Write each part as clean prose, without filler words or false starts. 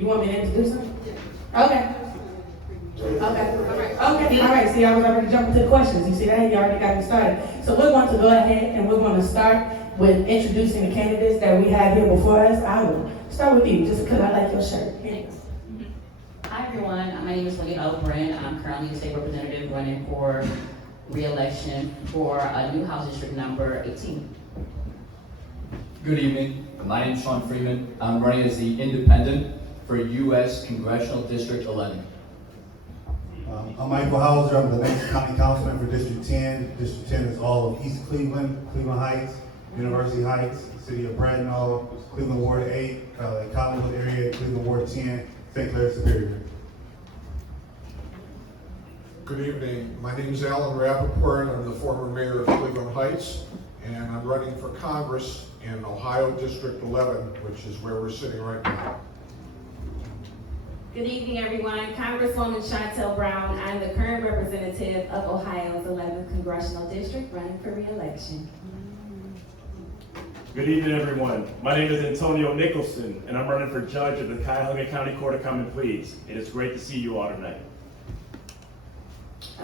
You want me to introduce him? Okay. Okay. All right. See, I was already jumping to the questions. You see that? You already got me started. So we're going to go ahead and we're going to start with introducing the candidates that we have here before us. I will start with you, just because I like your shirt. Thanks. Hi everyone, my name is Juanita. Brent. I'm currently a state representative running for re-election for new House District number 18. Good evening. My name is Freeman. I'm running as the independent for U.S. Congressional District 11. I'm Michael Hauser. I'm the next county councilman for District 10. District 10 is all of East Cleveland, Cleveland Heights, University Heights, City of Bradenton, Cleveland Ward 8, Collinwood area, Cleveland Ward 10, St. Clair Superior. Good evening. My name is Alan Rapoport. I'm the former mayor of Cleveland Heights, and I'm running for Congress in Ohio District 11, which is where we're sitting right now. Good evening, everyone. Congresswoman Shontel Brown. I'm the current representative of Ohio's 11th Congressional District, running for re-election. Good evening, everyone. My name is Antonio Nicholson, and I'm running for judge of the Cuyahoga County Court of Common Pleas. It is great to see you all tonight.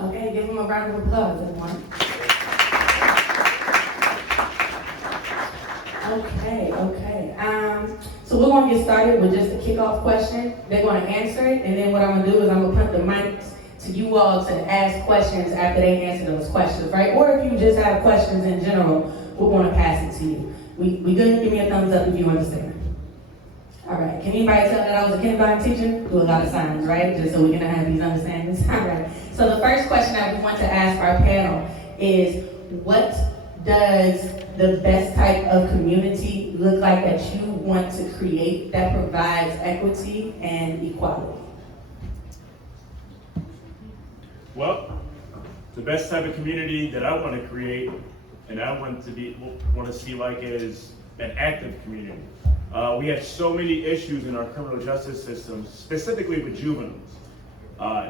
Okay, give them a round of applause, everyone. Okay. So we're gonna get started with just a kickoff question. They're gonna answer it, and then what I'm gonna do is I'm gonna put the mics to you all to ask questions after they answer those questions, right? Or if you just have questions in general, we're gonna pass it to you. We good? Give me a thumbs up if you understand. All right, can anybody tell that I was a kindergarten teacher? Do a lot of signs, right? Just so we can have these understandings. All right, so the first question that we want to ask our panel is, what does the best type of community look like that you want to create that provides equity and equality? Well, the best type of community that I want to create and I want to see like is an active community. We have so many issues in our criminal justice system, specifically with juveniles.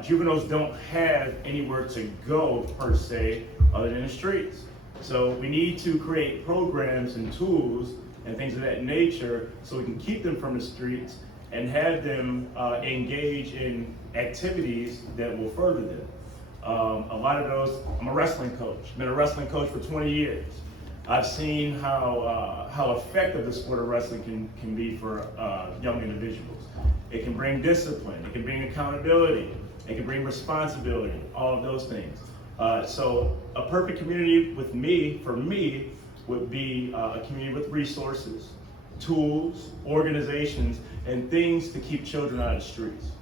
Juveniles don't have anywhere to go per se other than the streets. So we need to create programs and tools and things of that nature so we can keep them from the streets and have them engage in activities that will further them. A lot of those, I'm a wrestling coach, been a wrestling coach for 20 years. I've seen how effective the sport of wrestling can be for young individuals. It can bring discipline, it can bring accountability, it can bring responsibility, all of those things. So a perfect community for me, would be a community with resources, tools, organizations, and things to keep children out of the streets.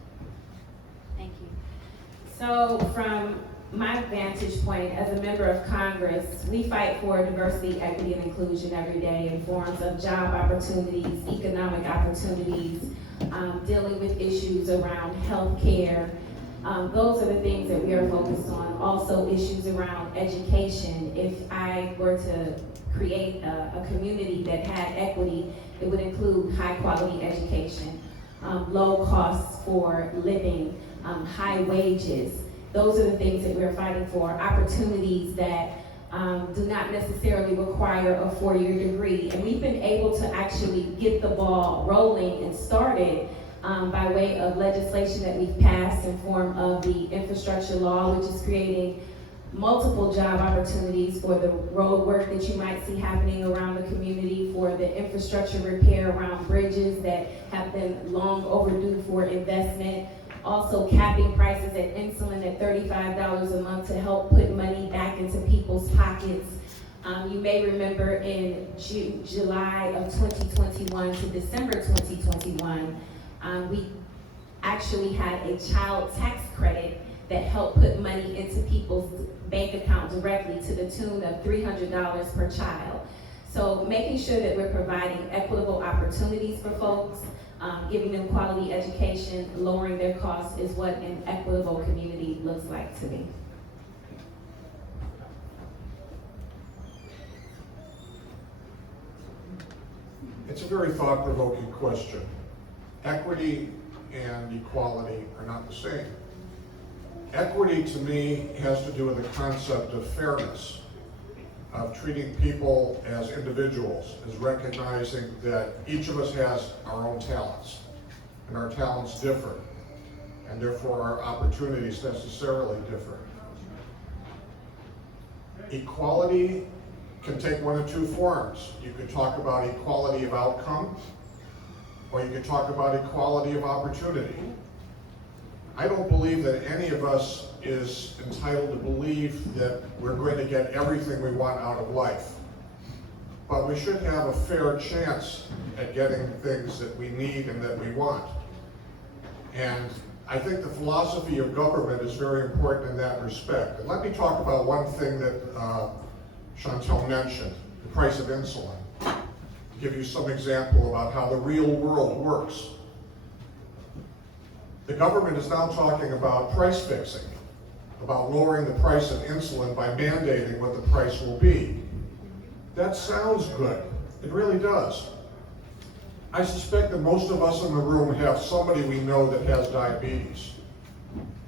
Thank you. So from my vantage point as a member of Congress, we fight for diversity, equity, and inclusion every day in forms of job opportunities, economic opportunities, dealing with issues around health care. Those are the things that we are focused on. Also issues around education. If I were to create a community that had equity, it would include high quality education, low costs for living, high wages. Those are the things that we're fighting for. Opportunities that do not necessarily require a 4-year degree. And we've been able to actually get the ball rolling and started by way of legislation that we've passed in form of the infrastructure law, which is creating multiple job opportunities for the road work that you might see happening around the community, for the infrastructure repair around bridges that have been long overdue for investment. Also capping prices at insulin at $35 a month to help put money back into people's pockets. You may remember in July of 2021 to December 2021, we actually had a child tax credit that helped put money into people's bank account directly to the tune of $300 per child. So making sure that we're providing equitable opportunities for folks, giving them quality education, lowering their costs is what an equitable community looks like to me. It's a very thought-provoking question. Equity and equality are not the same. Equity to me has to do with the concept of fairness, of treating people as individuals, as recognizing that each of us has our own talents. and our talents differ, and therefore our opportunities necessarily differ. Equality can take one of two forms. You could talk about equality of outcome, or you could talk about equality of opportunity. I don't believe that any of us is entitled to believe that we're going to get everything we want out of life. But we should have a fair chance at getting things that we need and that we want. And I think the philosophy of government is very important in that respect. And let me talk about one thing that Shontel mentioned, the price of insulin. To give you some example about how the real world works. The government is now talking about price fixing, about lowering the price of insulin by mandating what the price will be. That sounds good. It really does. I suspect that most of us in the room have somebody we know that has diabetes.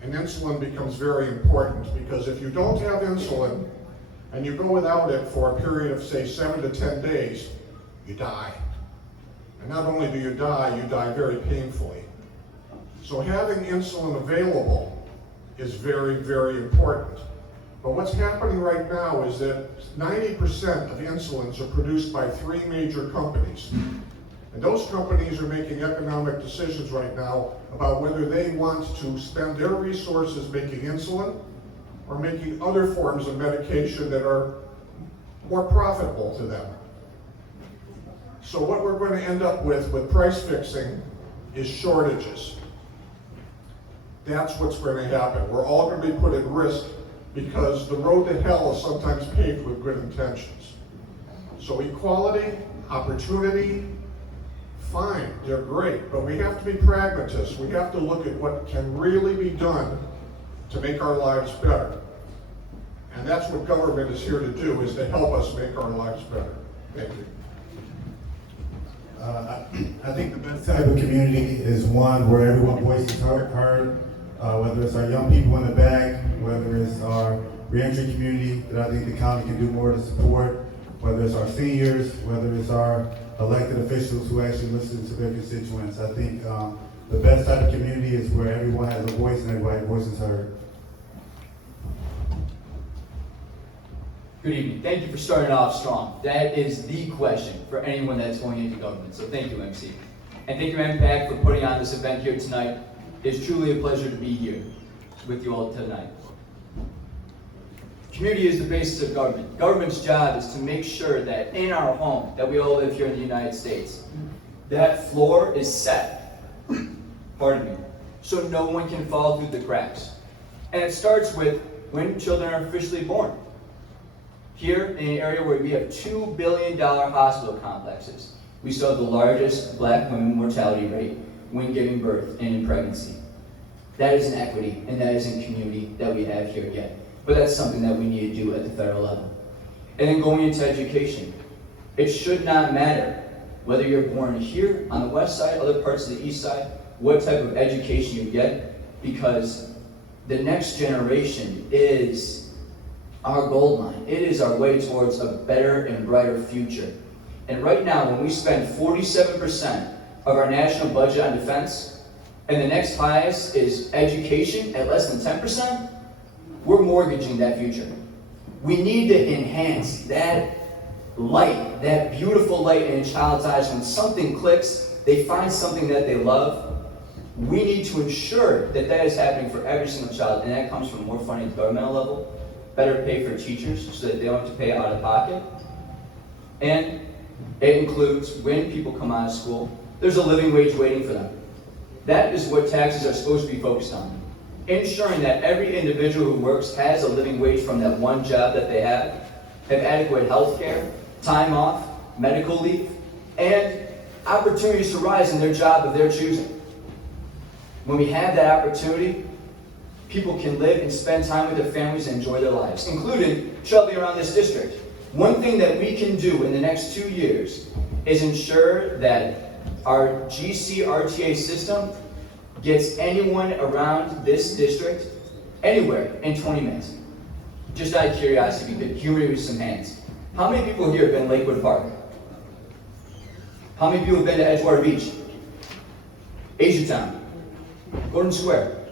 And insulin becomes very important because if you don't have insulin and you go without it for a period of, say, 7 to 10 days, you die. And not only do you die very painfully. So having insulin available is very, very important. But what's happening right now is that 90% of insulins are produced by 3 major companies. And those companies are making economic decisions right now about whether they want to spend their resources making insulin or making other forms of medication that are more profitable to them. So what we're going to end up with price fixing is shortages. That's what's going to happen. We're all going to be put at risk because the road to hell is sometimes paved with good intentions. So equality, opportunity, fine, they're great, but we have to be pragmatists. We have to look at what can really be done to make our lives better. And that's what government is here to do, is to help us make our lives better. Thank you. I think the best type of community is one where everyone's voice is heard, whether it's our young people in the back, whether it's our reentry community that I think the county can do more to support, whether it's our seniors, whether it's our elected officials who actually listen to their constituents. I think the best type of community is where everyone has a voice and everybody's voice is heard. Good evening. Thank you for starting off strong. That is the question for anyone that's going into government. So thank you, MC. And thank you, MPAC, for putting on this event here tonight. It's truly a pleasure to be here with you all tonight. Community is the basis of government. Government's job is to make sure that in our home, that we all live here in the United States, that floor is set, pardon me, so no one can fall through the cracks. And it starts with when children are officially born. Here in an area where we have $2 billion hospital complexes, we still have the largest black women mortality rate when giving birth and in pregnancy. That is an equity, and that is a community that we have here yet. But that's something that we need to do at the federal level. And then going into education. It should not matter whether you're born here on the west side, other parts of the east side, what type of education you get, because the next generation is our gold mine. It is our way towards a better and brighter future. And right now, when we spend 47% of our national budget on defense, and the next highest is education at less than 10%, we're mortgaging that future. We need to enhance that light, that beautiful light in a child's eyes. When something clicks, they find something that they love. We need to ensure that that is happening for every single child, and that comes from more funding at the governmental level, better pay for teachers so that they don't have to pay out of pocket. And it includes when people come out of school, there's a living wage waiting for them. That is what taxes are supposed to be focused on. Ensuring that every individual who works has a living wage from that one job that they have adequate health care, time off, medical leave, and opportunities to rise in their job of their choosing. When we have that opportunity, people can live and spend time with their families and enjoy their lives, including traveling around this district. One thing that we can do in the next 2 years is ensure that our GC-RTA system gets anyone around this district anywhere in 20 minutes. Just out of curiosity, if you could humor me with some hands. How many people here have been to Lakewood Park? How many people have been to Edgewater Beach? Asiatown, Gordon Square.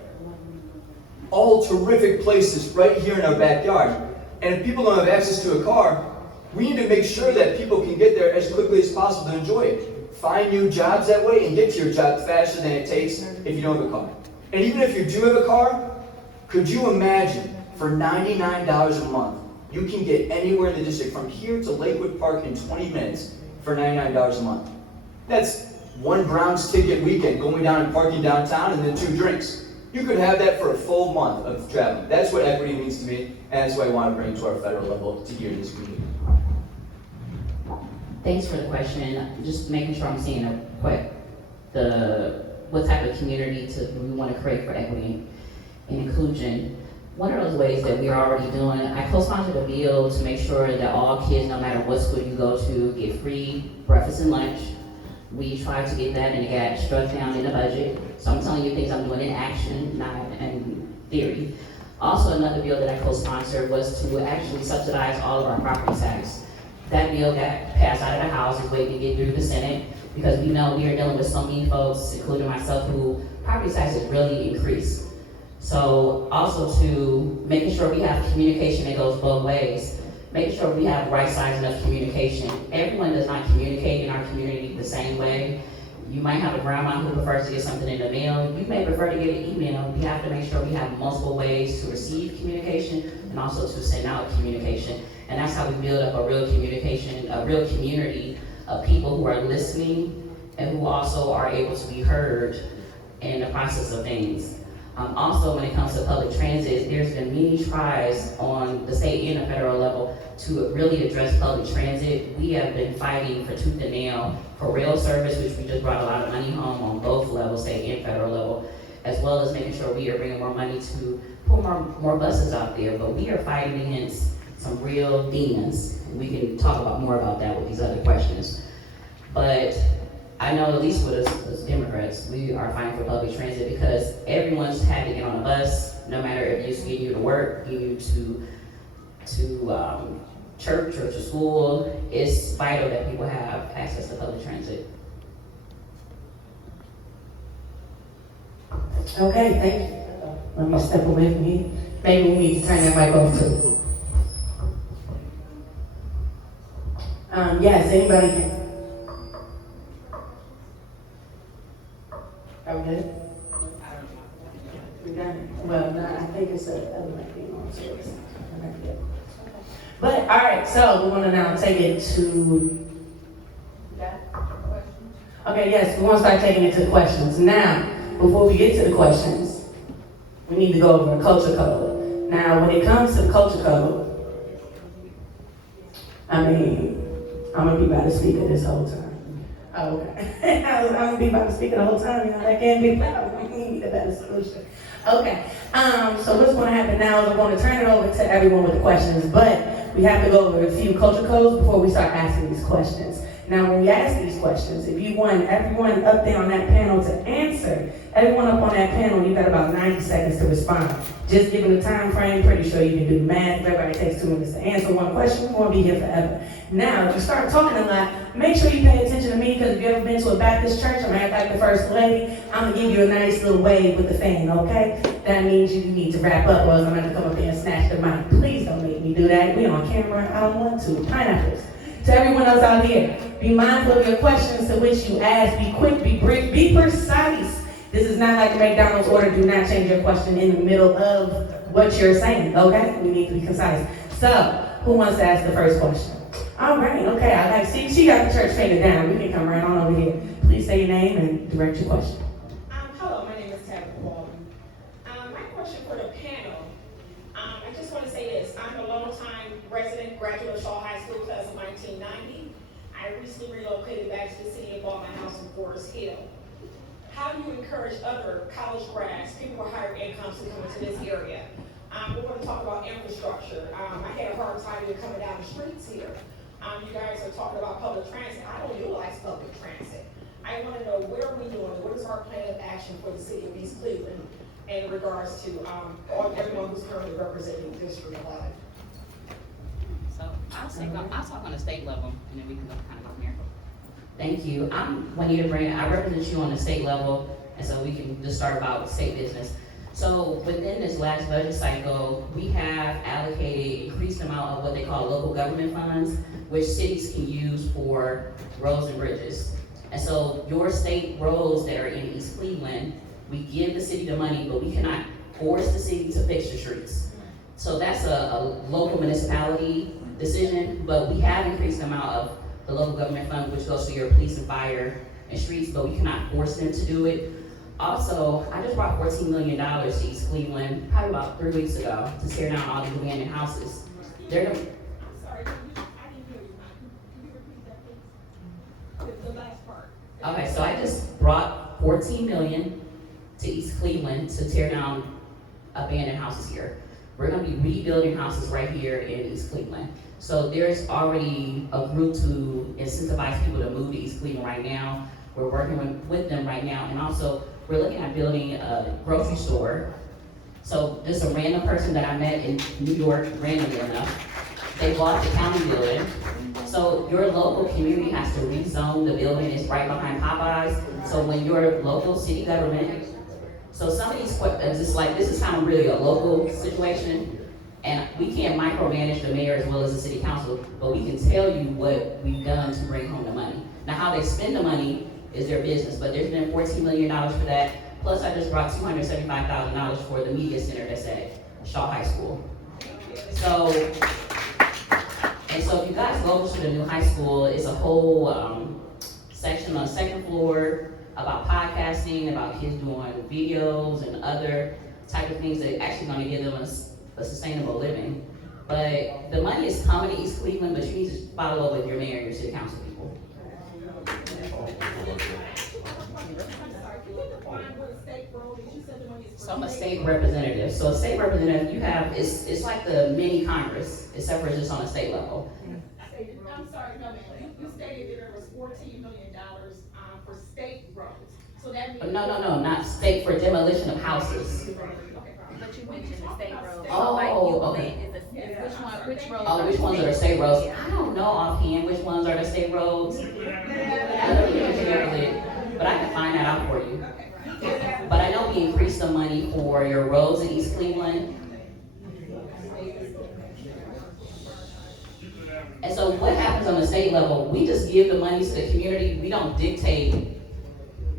All terrific places right here in our backyard. And if people don't have access to a car, we need to make sure that people can get there as quickly as possible to enjoy it. Find new jobs that way and get to your job faster than it takes if you don't have a car. And even if you do have a car, could you imagine for $99 a month, you can get anywhere in the district from here to Lakewood Park in 20 minutes for $99 a month. That's one Browns ticket weekend, going down and parking downtown, and then 2 drinks. You could have that for a full month of traveling. That's what equity means to me, and that's what I want to bring to our federal level to here in this community. Thanks for the question. Just making sure I'm seeing what type of community we want to create for equity and inclusion. One of those ways that we're already doing, I co-sponsored a bill to make sure that all kids, no matter what school you go to, get free breakfast and lunch. We tried to get that and it got struck down in the budget. So I'm telling you things I'm doing in action, not in theory. Also, another bill that I co-sponsored was to actually subsidize all of our property tax. That bill got passed out of the House, is waiting to get through the Senate, because we know we are dealing with so many folks, including myself, who property taxes really increase. So also to making sure we have communication that goes both ways, making sure we have right size enough communication. Everyone does not communicate in our community the same way. You might have a grandma who prefers to get something in the mail. You may prefer to get an email. We have to make sure we have multiple ways to receive communication and also to send out communication. And that's how we build up a real communication, a real community of people who are listening and who also are able to be heard in the process of things. Also, when it comes to public transit, there's been many tries on the state and the federal level to really address public transit. We have been fighting for tooth and nail for rail service, which we just brought a lot of money home on both levels, state and federal level, as well as making sure we are bringing more money to put more buses out there. But we are fighting against some real demons. We can talk about more about that with these other questions. But I know at least with us as Democrats, we are fighting for public transit because everyone's had to get on a bus, no matter if it's getting you to work, getting you to church or to school. It's vital that people have access to public transit. Okay, thank you. Let me step away from you. Maybe we need to turn that mic off too. Yes, anybody can. Are we good? We done? Well, no, I think it's a mic being on, so it's not good. But, all right, so we want to now take it to. Okay, yes, we want to start taking it to questions. Now, before we get to the questions, we need to go over a culture code. Now, when it comes to the culture code, I mean, I'm going to be by the speaker this whole time. Oh, okay. I'm going to be by the speaker the whole time. You know, that can't be the problem. We need a better solution. Okay. So what's going to happen now is I'm going to turn it over to everyone with the questions, but we have to go over a few culture codes before we start asking these questions. Now, when we ask these questions, if you want everyone up there on that panel to answer, everyone up on that panel, you got about 90 seconds to respond. Just given the time frame, pretty sure you can do the math. If everybody takes 2 minutes to answer one question, we're going to be here forever. Now, if you start talking a lot, make sure you pay attention to me, because if you've ever been to a Baptist church, I'm act like the first lady, I'm going to give you a nice little wave with the fan, okay? That means you need to wrap up, or else I'm going to come up there and snatch the mic. Please don't make me do that. We on camera. I don't want to. Pineapples. To everyone else out here, be mindful of your questions to which you ask. Be quick, be brief, be precise. This is not like a McDonald's order. Do not change your question in the middle of what you're saying, okay? We need to be concise. So, who wants to ask the first question? All right, okay. I like, see, she got the church painted down. We can come right on over here. Please say your name and direct your question. Hello, my name is Tabitha Baldwin. My question for the panel, I just want to say this. I'm a long-time resident, graduate of Shaw High School, class of 1990. I recently relocated back to the city and bought my house in Forest Hill. How do you encourage other college grads, people with higher incomes, to come into this area? We're going to talk about infrastructure. I had a hard time even coming down the streets here. You guys are talking about public transit. I don't utilize public transit. I want to know, where are we doing? What is our plan of action for the city of East Cleveland in regards to everyone who's currently representing District 11? So I'll talk on the state level, and then we can go kind of go from here. Thank you. I'm Juanita, Brent. I represent you on the state level. And so we can just start about state business. So within this last budget cycle, we have allocated increased amount of what they call local government funds, which cities can use for roads and bridges. And so your state roads that are in East Cleveland, we give the city the money, but we cannot force the city to fix the streets. So that's a local municipality decision, but we have increased the amount of the local government fund, which goes to your police and fire and streets, but we cannot force them to do it. Also, I just brought $14 million to East Cleveland, probably about 3 weeks ago, to tear down all these abandoned houses. They're gonna, I'm sorry, I didn't hear you. Can you repeat that, please? The last part. okay, so I just brought 14 million to East Cleveland to tear down abandoned houses here. We're gonna be rebuilding houses right here in East Cleveland. So there's already a group to incentivize people to move to East Cleveland right now. We're working with them right now, and also we're looking at building a grocery store. So just a random person that I met in New York, randomly enough, they bought the county building. So your local community has to rezone the building, it's right behind Popeyes. So when your local city government, so some of these, just like, this is kind of really a local situation, and we can't micromanage the mayor as well as the city council, but we can tell you what we've done to bring home the money. Now, how they spend the money is their business, but there's been $14 million for that. Plus, I just brought $275,000 for the media center that's at Shaw High School. So, and so if you guys go to the new high school, it's a whole section on the second floor about podcasting, about kids doing videos and other type of things that are actually gonna give them a sustainable living. But the money is coming to East Cleveland, but you need to follow up with your mayor and your city council people. So I'm a state representative. So a state representative, you have, it's like the mini Congress, except for it's just on a state level. I'm sorry, no, ma'am. You stated that there was $14 million for state roads. So that means. No, not state, for demolition of houses. But you mentioned the state roads. Oh, Like okay. which roads? Oh, which ones are the state roads? I don't know offhand which ones are the state roads. But I can find that out for you. But I know we increased the money for your roads in East Cleveland. And so what happens on the state level, we just give the money to the community. We don't dictate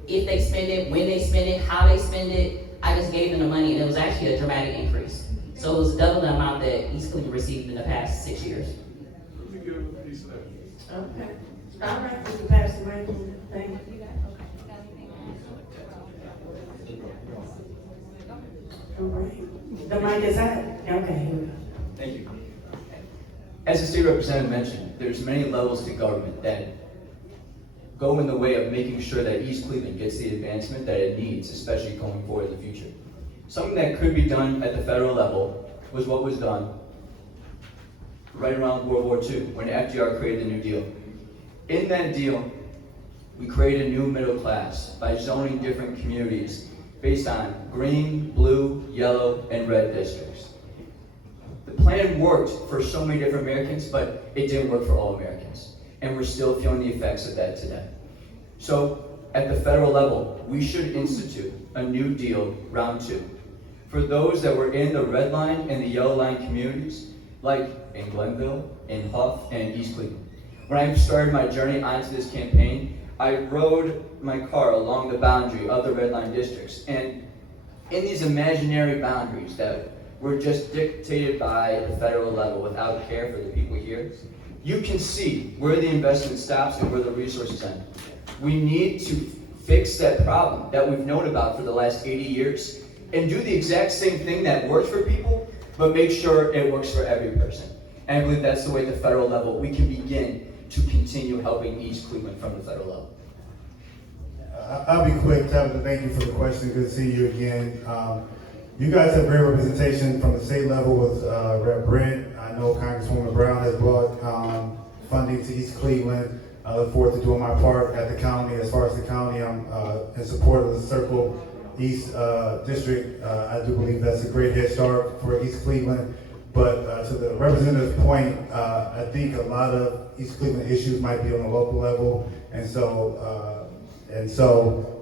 if they spend it, when they spend it, how they spend it. I just gave them the money, and it was actually a dramatic increase. So it was double the amount that East Cleveland received in the past 6 years. Let me give a piece of that. Okay. All right, Mr. Patterson, thank you. All right. The mic is hot. Okay, here we go. Thank you. As the state representative mentioned, there's many levels to government that go in the way of making sure that East Cleveland gets the advancement that it needs, especially going forward in the future. Something that could be done at the federal level was what was done right around World War II when FDR created the New Deal. In that deal, we created a new middle class by zoning different communities based on green, blue, yellow, and red districts. The plan worked for so many different Americans, but it didn't work for all Americans. And we're still feeling the effects of that today. So, at the federal level, we should institute a New Deal round 2. For those that were in the red line and the yellow line communities, like in Glenville, in Huff, and East Cleveland. When I started my journey onto this campaign, I rode my car along the boundary of the red line districts. And in these imaginary boundaries that were just dictated by the federal level without care for the people here, you can see where the investment stops and where the resources end. We need to fix that problem that we've known about for the last 80 years and do the exact same thing that works for people, but make sure it works for every person. And I believe that's the way at the federal level we can begin to continue helping East Cleveland from the federal level. I'll be quick, Tabitha, thank you for the question, good to see you again. You guys have great representation from the state level with Rep. Brent. I know Congresswoman Brown has brought funding to East Cleveland. I look forward to doing my part at the county. As far as the county, I'm in support of the Circle East District. I do believe that's a great head start for East Cleveland. But to the representative's point, I think a lot of East Cleveland issues might be on the local level. And so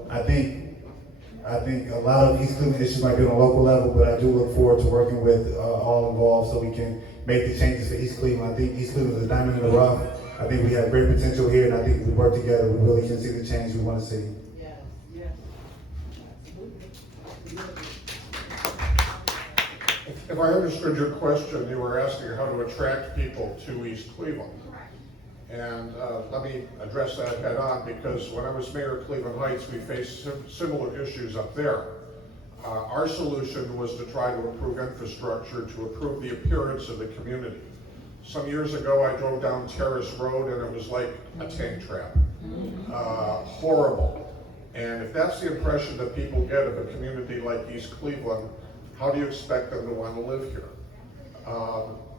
I think I think a lot of East Cleveland issues might be on a local level, but I do look forward to working with all involved so we can make the changes for East Cleveland. I think East Cleveland is a diamond in the rough. I think we have great potential here, and I think if we work together, we really can see the change we want to see. If I understood your question, you were asking how to attract people to East Cleveland. And let me address that head on, because when I was mayor of Cleveland Heights, we faced similar issues up there. Our solution was to try to improve infrastructure, to improve the appearance of the community. Some years ago, I drove down Terrace Road and it was like a tank trap. Horrible. And if that's the impression that people get of a community like East Cleveland, how do you expect them to want to live here?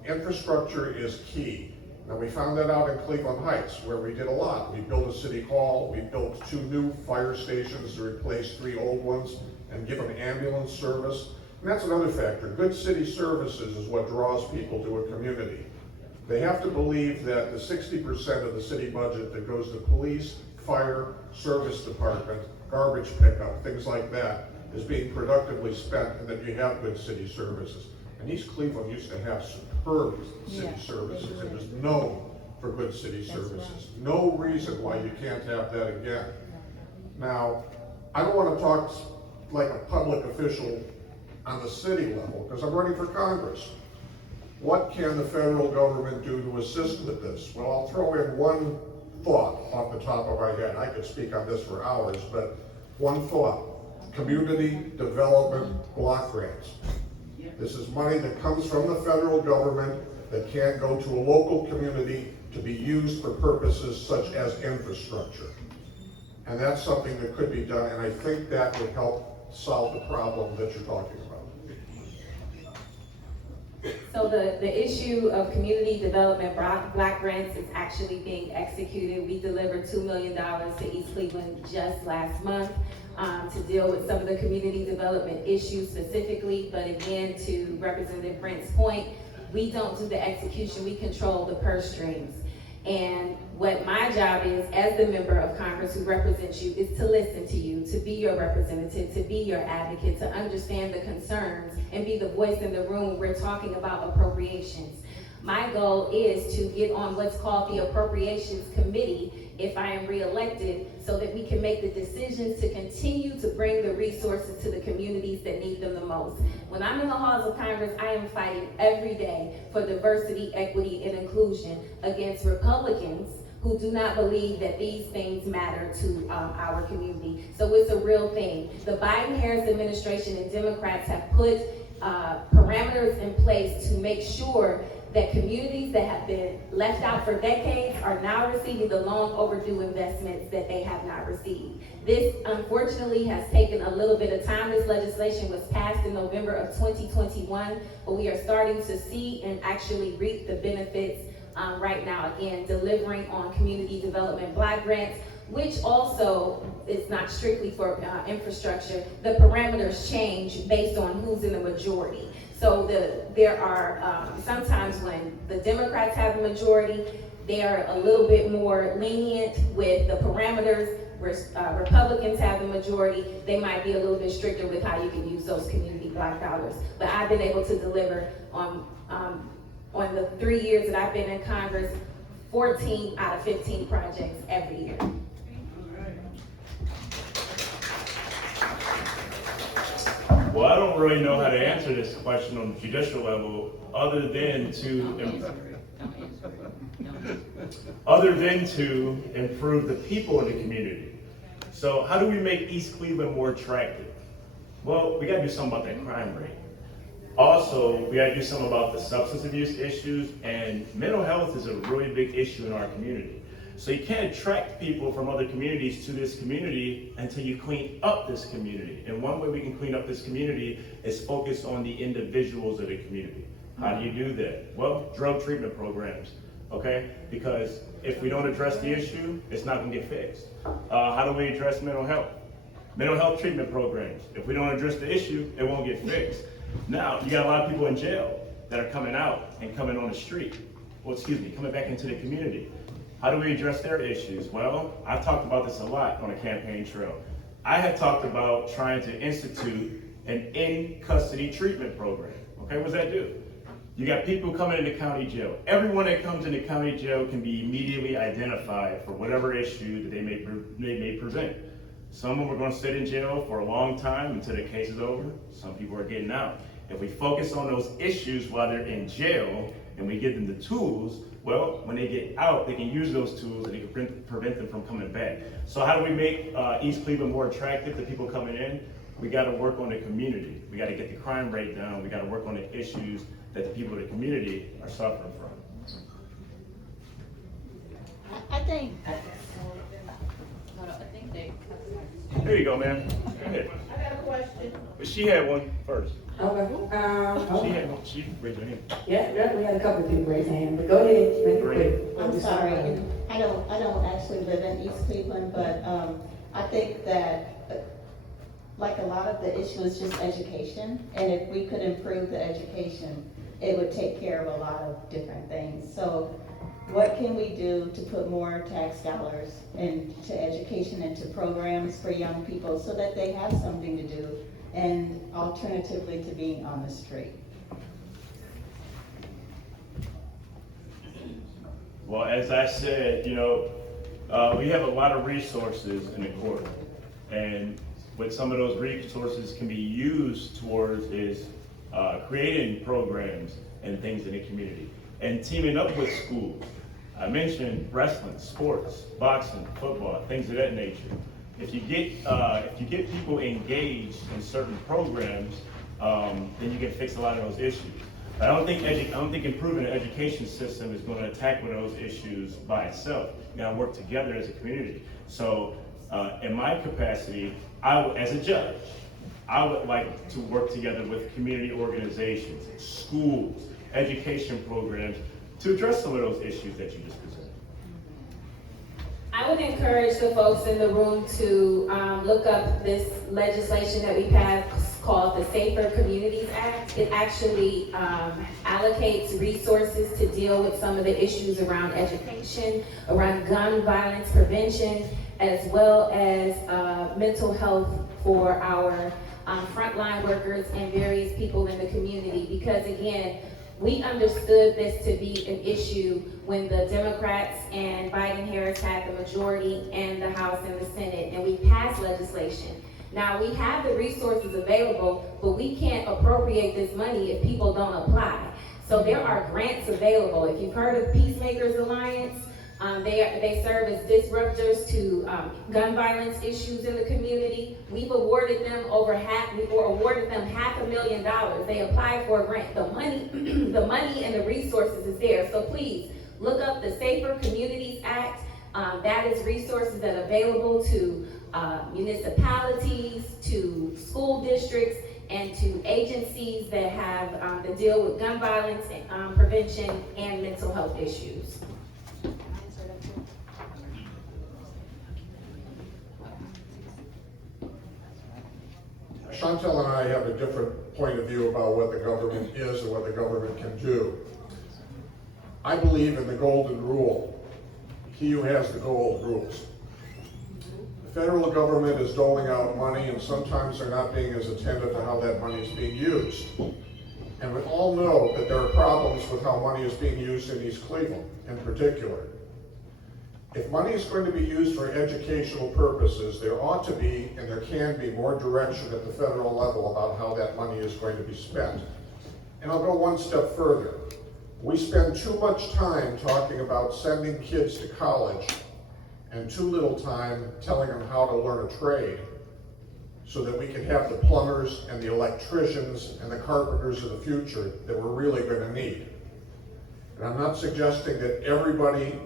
Infrastructure is key. Now, we found that out in Cleveland Heights, where we did a lot. We built a city hall, we built 2 new fire stations to replace 3 old ones and give them ambulance service. And that's another factor. Good city services is what draws people to a community. They have to believe that the 60% of the city budget that goes to police, fire, service department, garbage pickup, things like that, is being productively spent, and that you have good city services. And East Cleveland used to have superb city services. It was known for good city services. No reason why you can't have that again. Now, I don't want to talk like a public official on the city level, because I'm running for Congress. What can the federal government do to assist with this? Well, I'll throw in one thought off the top of my head. I could speak on this for hours, but one thought. Community development block grants. This is money that comes from the federal government that can go to a local community to be used for purposes such as infrastructure. And that's something that could be done, and I think that would help solve the problem that you're talking about. So the issue of community development block grants is actually being executed. We delivered $2 million to East Cleveland just last month to deal with some of the community development issues specifically. But again, to Representative Brent's point, we don't do the execution, we control the purse strings. And what my job is, as the member of Congress who represents you, is to listen to you, to be your representative, to be your advocate, to understand the concerns, and be the voice in the room when we're talking about appropriations. My goal is to get on what's called the Appropriations Committee if I am reelected, so that we can make the decisions to continue to bring the resources to the communities that need them the most. When I'm in the halls of Congress, I am fighting every day for diversity, equity, and inclusion against Republicans who do not believe that these things matter to our community. So it's a real thing. The Biden-Harris administration and Democrats have put parameters in place to make sure that communities that have been left out for decades are now receiving the long overdue investments that they have not received. This, unfortunately, has taken a little bit of time. This legislation was passed in November of 2021, but we are starting to see and actually reap the benefits right now. Again, delivering on community development block grants, which also is not strictly for infrastructure. The parameters change based on who's in the majority. So there are sometimes when the Democrats have the majority, they are a little bit more lenient with the parameters. Where Republicans have the majority, they might be a little bit stricter with how you can use those community block dollars. But I've been able to deliver on the 3 years that I've been in Congress, 14 out of 15 projects every year. Well, I don't really know how to answer this question on the judicial level other than to improve the people in the community. So how do we make East Cleveland more attractive? Well, we gotta do something about that crime rate. Also, we gotta do something about the substance abuse issues, and mental health is a really big issue in our community. So you can't attract people from other communities to this community until you clean up this community. And one way we can clean up this community is focus on the individuals of the community. How do you do that? Well, drug treatment programs, okay? Because if we don't address the issue, it's not gonna get fixed. How do we address mental health? Mental health treatment programs. If we don't address the issue, it won't get fixed. Now, you got a lot of people in jail that are coming out and coming on the street. Well, coming back into the community. How do we address their issues? Well, I've talked about this a lot on a campaign trail. I have talked about trying to institute an in-custody treatment program. Okay, what does that do? You got people coming into county jail. Everyone that comes into county jail can be immediately identified for whatever issue that they may present. Some of them are going to sit in jail for a long time until the case is over. Some people are getting out. If we focus on those issues while they're in jail and we give them the tools, well, when they get out, they can use those tools and they can prevent them from coming back. So how do we make East Cleveland more attractive to people coming in? We got to work on the community. We got to get the crime rate down. We got to work on the issues that the people in the community are suffering from. I think, hold on, I think they. There you go, man. Go ahead. I got a question. But she had one first. Okay. She raised her hand. Yeah, we had a couple of people raise their hand, but go ahead. Make it Great. quick. I'm sorry, I don't actually live in East Cleveland, but, I think that, like a lot of the issue is just education, and if we could improve the education, it would take care of a lot of different things. So what can we do to put more tax dollars into education, into programs for young people so that they have something to do, and alternatively to being on the street? Well, as I said, we have a lot of resources in the court, and what some of those resources can be used towards is creating programs and things in the community and teaming up with schools. I mentioned wrestling, sports, boxing, football, things of that nature. If you get people engaged in certain programs, then you can fix a lot of those issues. But I don't think improving the education system is going to tackle those issues by itself. You got to work together as a community. So, in my capacity, as a judge, I would like to work together with community organizations, schools, education programs to address some of those issues that you just presented. I would encourage the folks in the room to look up this legislation that we passed called the Safer Communities Act. It actually allocates resources to deal with some of the issues around education, around gun violence prevention, as well as mental health for our frontline workers and various people in the community. Because again, we understood this to be an issue when the Democrats and Biden-Harris had the majority in the House and the Senate, and we passed legislation. Now, we have the resources available, but we can't appropriate this money if people don't apply. So there are grants available. If you've heard of Peacemakers Alliance, they serve as disruptors to gun violence issues in the community. We've awarded them $500,000. They applied for a grant. The money and the resources is there. So please look up the Safer Communities Act. That is resources that are available to municipalities, to school districts, and to agencies that have that deal with gun violence prevention and mental health issues. Shontel and I have a different point of view about what the government is and what the government can do. I believe in the golden rule. He who has the gold rules. The federal government is doling out money, and sometimes they're not being as attentive to how that money is being used. And we all know that there are problems with how money is being used in East Cleveland in particular. If money is going to be used for educational purposes, there ought to be and there can be more direction at the federal level about how that money is going to be spent. And I'll go one step further. We spend too much time talking about sending kids to college and too little time telling them how to learn a trade so that we can have the plumbers and the electricians and the carpenters of the future that we're really going to need. And I'm not suggesting that everybody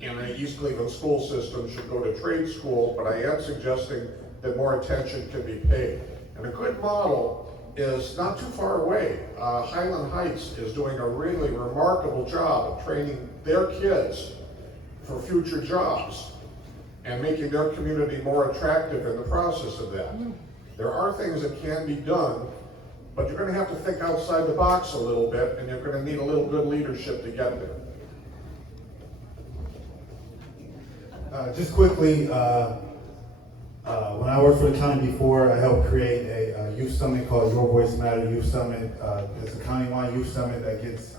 in the East Cleveland school system should go to trade school, but I am suggesting that more attention can be paid. And a good model is not too far away. Highland Heights is doing a really remarkable job of training their kids for future jobs and making their community more attractive in the process of that. There are things that can be done, but you're going to have to think outside the box a little bit, and you're going to need a little good leadership to get there. Just quickly, When I worked for the county before, I helped create a youth summit called Your Voice Matter Youth Summit. It's a countywide youth summit that gets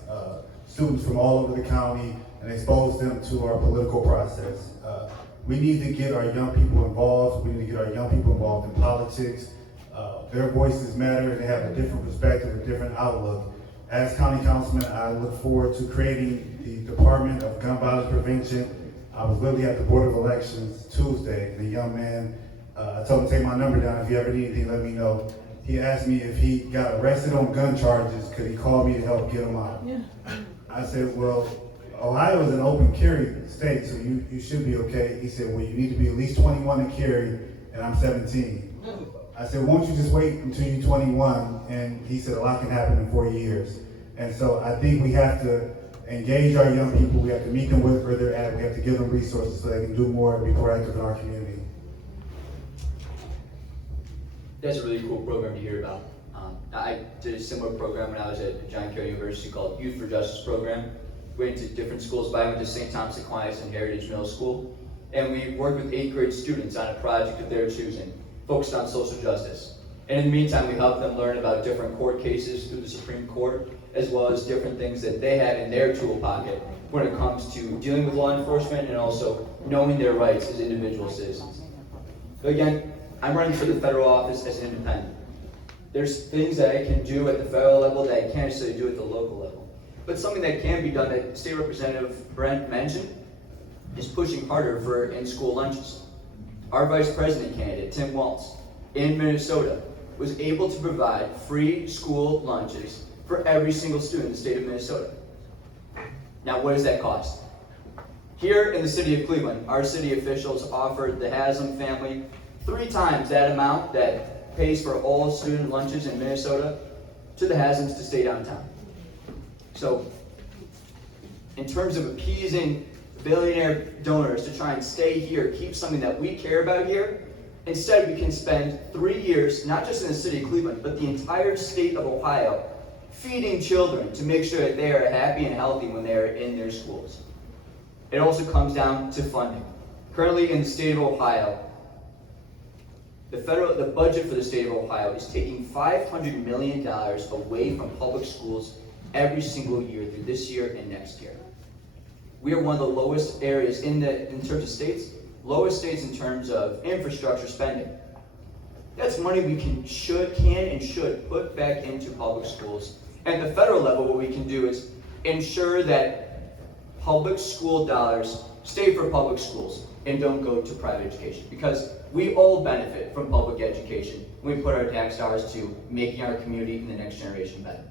students from all over the county and expose them to our political process. We need to get our young people involved. We need to get our young people involved in politics. Their voices matter, and they have a different perspective, a different outlook. As county councilman, I look forward to creating the Department of Gun Violence Prevention. I was literally at the Board of Elections Tuesday, and a young man, I told him to take my number down. If you ever need anything, let me know. He asked me if he got arrested on gun charges, could he call me to help get him out? Yeah. I said, well, Ohio is an open carry state, so you should be okay. He said, well, you need to be at least 21 to carry, and I'm 17. I said, won't you just wait until you're 21? And he said, a lot can happen in 4 years. And so I think we have to engage our young people. We have to meet them where they're at. We have to give them resources so they can do more and be proactive in our community. That's a really cool program to hear about. I did a similar program when I was at John Carroll University called Youth for Justice program. We went to different schools, but I went to St. Thomas Aquinas and Heritage Middle School. And we worked with 8th grade students on a project of their choosing, focused on social justice. And in the meantime, we helped them learn about different court cases through the Supreme Court, as well as different things that they have in their tool pocket when it comes to dealing with law enforcement and also knowing their rights as individual citizens. So again, I'm running for the federal office as an independent. There's things that I can do at the federal level that I can't necessarily do at the local level. But something that can be done that State Representative Brent mentioned is pushing harder for in-school lunches. Our vice president candidate, Tim Waltz, in Minnesota, was able to provide free school lunches for every single student in the state of Minnesota. Now, what does that cost? Here in the city of Cleveland, our city officials offered the Haslam family 3 times that amount that pays for all student lunches in Minnesota to the Haslams to stay downtown. So, in terms of appeasing billionaire donors to try and stay here, keep something that we care about here, instead we can spend 3 years, not just in the city of Cleveland, but the entire state of Ohio, feeding children to make sure that they are happy and healthy when they are in their schools. It also comes down to funding. Currently in the state of Ohio, the budget for the state of Ohio is taking $500 million away from public schools every single year through this year and next year. We are one of the lowest areas in terms of states, lowest states in terms of infrastructure spending. That's money we can and should put back into public schools. At the federal level, what we can do is ensure that public school dollars stay for public schools and don't go to private education, because we all benefit from public education when we put our tax dollars to making our community and the next generation better.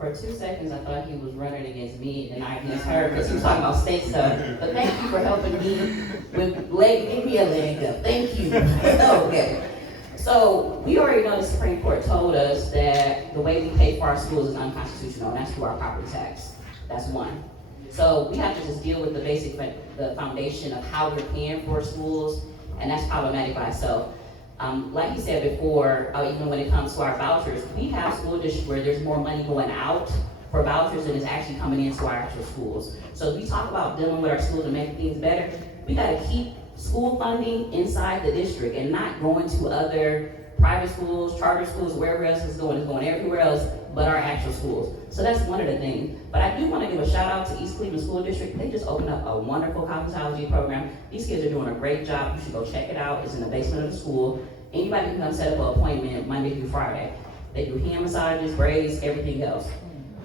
For 2 seconds, I thought he was running against me and not against her, because he was talking about state stuff. But thank you for helping me with give me a leg up. Thank you. Okay. So we already know the Supreme Court told us that the way we pay for our schools is unconstitutional, and that's through our property tax. That's one. So we have to just deal with the foundation of how we're paying for schools, and that's problematic by itself. Like he said before, even when it comes to our vouchers, we have school districts where there's more money going out for vouchers than is actually coming into our actual schools. So as we talk about dealing with our schools and making things better, we gotta keep school funding inside the district and not going to other private schools, charter schools, wherever else it's going everywhere else but our actual schools. So that's one of the things. But I do want to give a shout out to East Cleveland School District. They just opened up a wonderful cosmetology program. These kids are doing a great job. You should go check it out. It's in the basement of the school. Anybody can come set up an appointment Monday through Friday. They do hand massages, braids, everything else.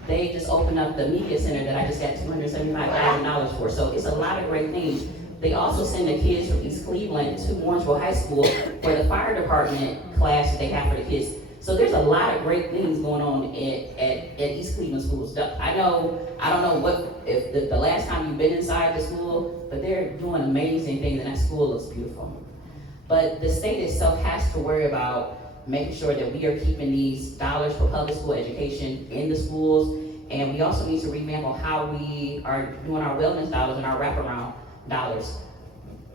They just opened up the media center that I just got $275,000 for. So it's a lot of great things. They also send the kids from East Cleveland to Orangeville High School for the fire department class that they have for the kids. So there's a lot of great things going on at East Cleveland schools. I don't know if the last time you've been inside the school, but they're doing amazing things, and that school looks beautiful. But the state itself has to worry about making sure that we are keeping these dollars for public school education in the schools, and we also need to revamp on how we are doing our wellness dollars and our wraparound dollars.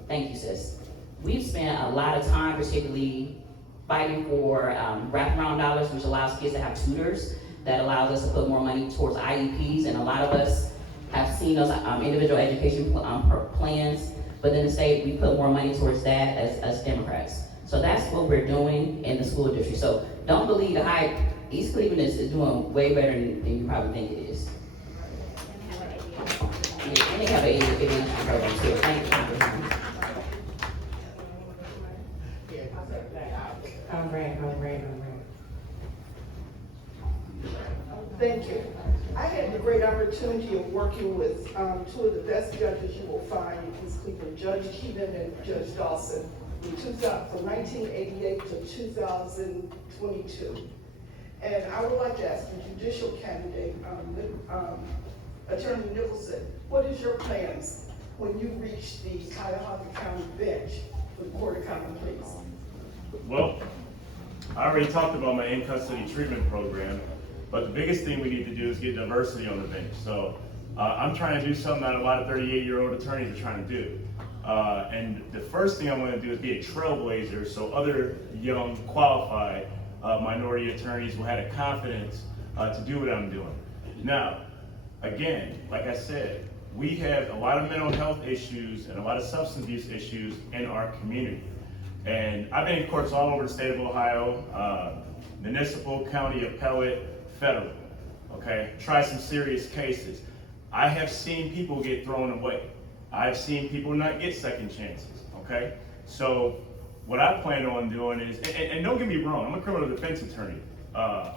Thank you, sis. We've spent a lot of time particularly fighting for wraparound dollars, which allows kids to have tutors, that allows us to put more money towards IEPs, and a lot of us have seen those individual education plans, but in the state, we put more money towards that as Democrats. So that's what we're doing in the school district. So don't believe the hype. East Cleveland is doing way better than you probably think it is. Yeah, and they have an aviation program too. Thank you. I'm Brent. Thank you. I had the great opportunity of working with two of the best judges you will find in East Cleveland, Judge Keenan and Judge Dawson, from 1988 to 2022. And I would like to ask the judicial candidate, Attorney Nicholson, what is your plans when you reach the Cuyahoga County bench for the Court of Common Pleas? Well, I already talked about my in-custody treatment program, but the biggest thing we need to do is get diversity on the bench. So I'm trying to do something that a lot of 38-year-old attorneys are trying to do. And the first thing I want to do is be a trailblazer so other young, qualified minority attorneys will have the confidence to do what I'm doing. Now, again, like I said, we have a lot of mental health issues and a lot of substance abuse issues in our community. And I've been in courts all over the state of Ohio, municipal, county, appellate, federal, okay? Try some serious cases. I have seen people get thrown away. I've seen people not get second chances, okay? So what I plan on doing is, and don't get me wrong, I'm a criminal defense attorney. I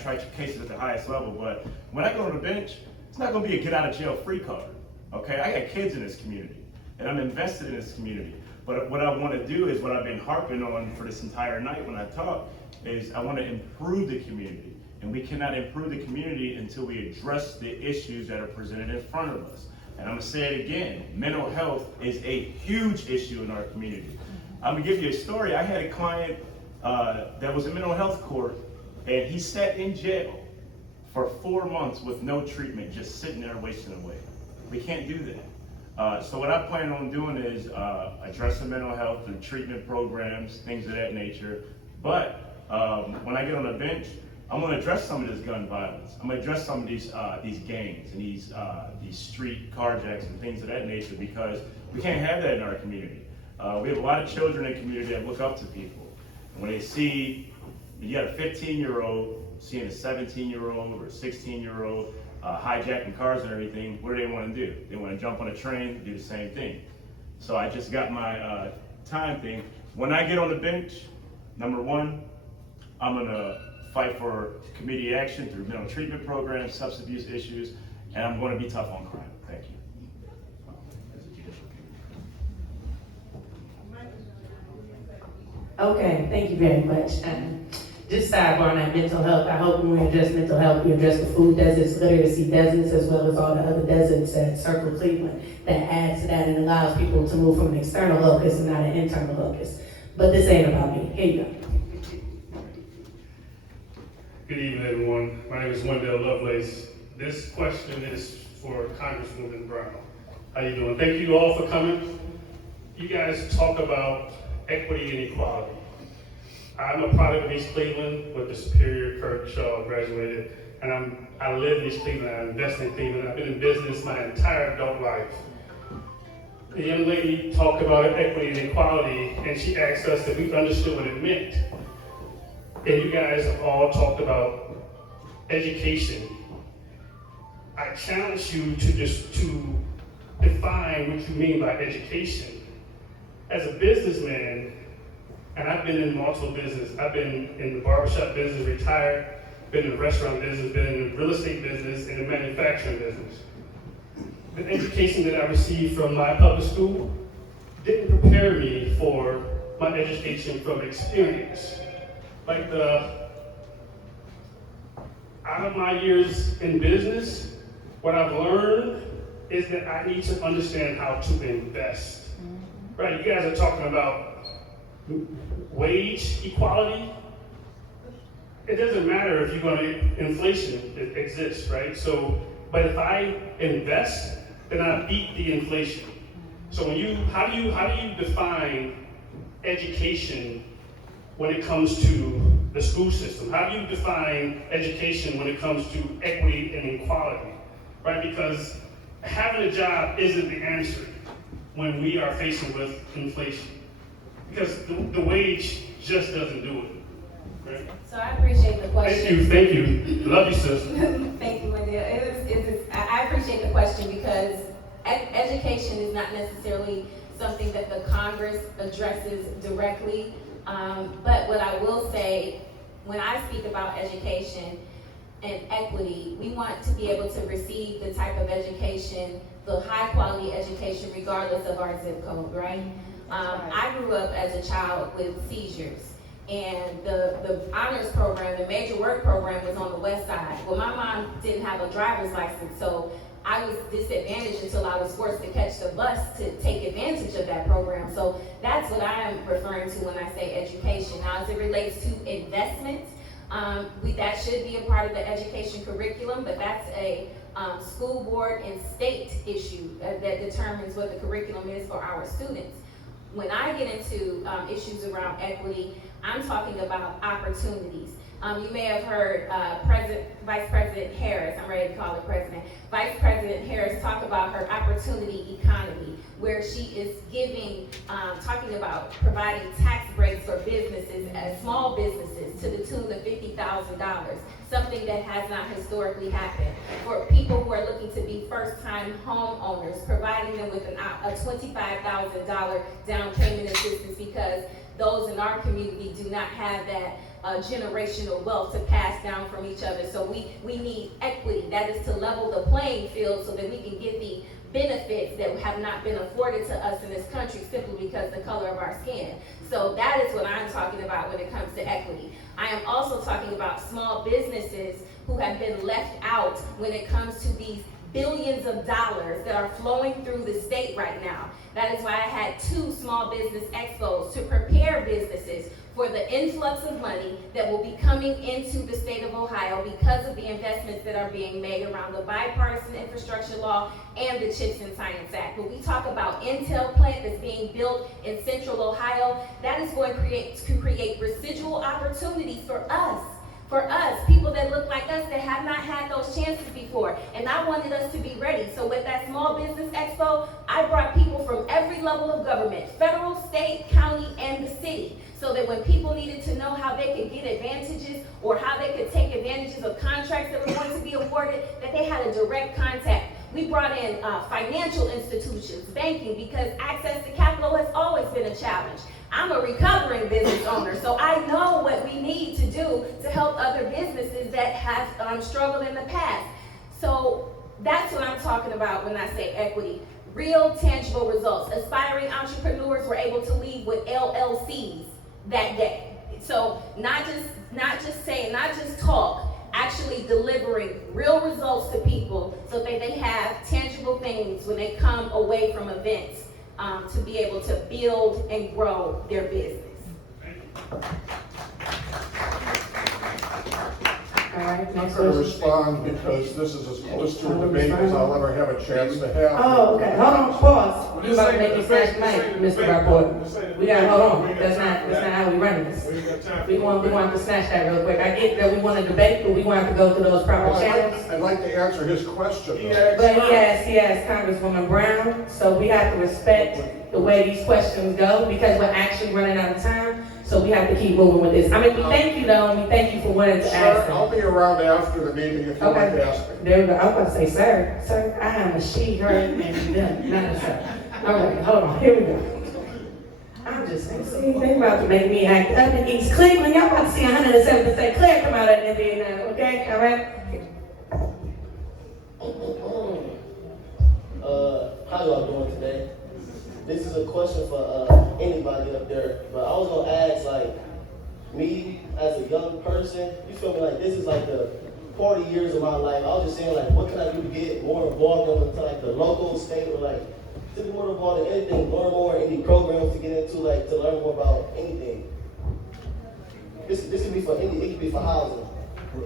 try cases at the highest level, but when I go to the bench, it's not gonna be a get out of jail free card, okay? I got kids in this community, and I'm invested in this community. But what I wanna do is what I've been harping on for this entire night when I talk, is I wanna improve the community. And we cannot improve the community until we address the issues that are presented in front of us. And I'm gonna say it again, mental health is a huge issue in our community. I'm gonna give you a story. I had a client that was in mental health court, and he sat in jail for 4 months with no treatment, just sitting there wasting away. We can't do that. So what I plan on doing is addressing mental health through treatment programs, things of that nature. But when I get on the bench, I'm going to address some of this gun violence. I'm going to address some of these gangs and these street carjacks and things of that nature, because we can't have that in our community. We have a lot of children in the community that look up to people. And when they see, you got a 15-year-old seeing a 17-year-old or a 16-year-old hijacking cars and everything, what do they want to do? They want to jump on a train and do the same thing. So I just got my time thing. When I get on the bench, number one, I'm going to fight for community action through mental treatment programs, substance abuse issues, and I'm going to be tough on crime. Thank you. Okay, thank you very much. Just sidebar on that mental health. I hope when we address mental health, we address the food deserts, literacy deserts, as well as all the other deserts that circle Cleveland that adds to that and allows people to move from an external locus and not an internal locus. But this ain't about me. Here you go. Good evening, everyone. My name is Wendell Lovelace. This question is for Congresswoman Brown. How you doing? Thank you all for coming. You guys talk about equity and equality. I'm a product of East Cleveland with the Superior Kirk Shaw, graduated, and I live in East Cleveland. I invest in Cleveland. I've been in business my entire adult life. The young lady talked about equity and equality, and she asked us if we understood what it meant. And you guys have all talked about education. I challenge you to define what you mean by education. As a businessman, and I've been in multiple business. I've been in the barbershop business, retired, been in the restaurant business, been in the real estate business, and the manufacturing business. The education that I received from my public school didn't prepare me for my education from experience. Like out of my years in business, what I've learned is that I need to understand how to invest. Right, you guys are talking about wage equality. It doesn't matter if you're going to, inflation exists, right? So, but if I invest, then I beat the inflation. So how do you define education when it comes to the school system? How do you define education when it comes to equity and equality, right? Because having a job isn't the answer. when we are facing with inflation? Because the wage just doesn't do it. Right? So I appreciate the question. Thank you. Love you, sis. Thank you, Juanita. I appreciate the question because education is not necessarily something that the Congress addresses directly. But what I will say, when I speak about education and equity, we want to be able to receive the type of education, the high quality education, regardless of our zip code, right? I grew up as a child with seizures. And the honors program, the major work program was on the west side. Well, my mom didn't have a driver's license, so I was disadvantaged until I was forced to catch the bus to take advantage of that program. So that's what I am referring to when I say education. Now, as it relates to investment, that should be a part of the education curriculum, but that's a school board and state issue that determines what the curriculum is for our students. When I get into issues around equity, I'm talking about opportunities. You may have heard Vice President Harris, I'm ready to call her President, Vice President Harris talk about her opportunity economy, where she is talking about providing tax breaks for businesses, small businesses, to the tune of $50,000, something that has not historically happened. For people who are looking to be first-time homeowners, providing them with a $25,000 down payment assistance because those in our community do not have that generational wealth to pass down from each other. So we need equity. That is to level the playing field so that we can get the benefits that have not been afforded to us in this country simply because the color of our skin. So that is what I'm talking about when it comes to equity. I am also talking about small businesses who have been left out when it comes to these billions of dollars that are flowing through the state right now. That is why I had 2 small business expos to prepare businesses for the influx of money that will be coming into the state of Ohio because of the investments that are being made around the bipartisan infrastructure law and the CHIPS and Science Act. When we talk about Intel plant that's being built in central Ohio, that is going to create residual opportunities for us, people that look like us that have not had those chances before. And I wanted us to be ready. So with that Small Business Expo, I brought people from every level of government, federal, state, county, and the city, so that when people needed to know how they could get advantages or how they could take advantages of contracts that were going to be awarded, that they had a direct contact. We brought in financial institutions, banking, because access to capital has always been a challenge. I'm a recovering business owner, so I know what we need to do to help other businesses that have struggled in the past. So that's what I'm talking about when I say equity. Real tangible results. Aspiring entrepreneurs were able to leave with LLCs that day. So not just talk, actually delivering real results to people so that they have tangible things when they come away from events. To be able to build and grow their business. All right, I'm next going to question. respond because this is as close to a debate as I'll ever have a chance to have. Oh, okay, hold on, pause. You about to make me snatch the mic, Mr. Rapoport. We gotta hold on, that's not how we run this. We want to snatch that real quick. I get that we want to debate, but we want to go through those proper channels. I'd like to answer his question. Though. But he asked Congresswoman Brown, so we have to respect the way these questions go because we're actually running out of time. So we have to keep moving with this. I mean, we thank you though, and we thank you for wanting to ask. Sir, I'll be around after the meeting if you'd like to ask me. There we go. I was about to say, sir, I am a she, her, and them, not a sir. All right, hold on, here we go. I'm just saying, see, they about to make me act up in East Cleveland. Y'all about to see 107% Claire come out at the end now, okay? All right? How y'all doing today? This is a question for anybody up there, but I was gonna ask, like, me as a young person, you feel me, like, this is like the 40 years of my life. I was just saying, like, what can I do to get more involved in like the local, state, or like, to be more involved in anything, learn more, any programs to get into, like, to learn more about anything. This could be for anything, it could be for housing.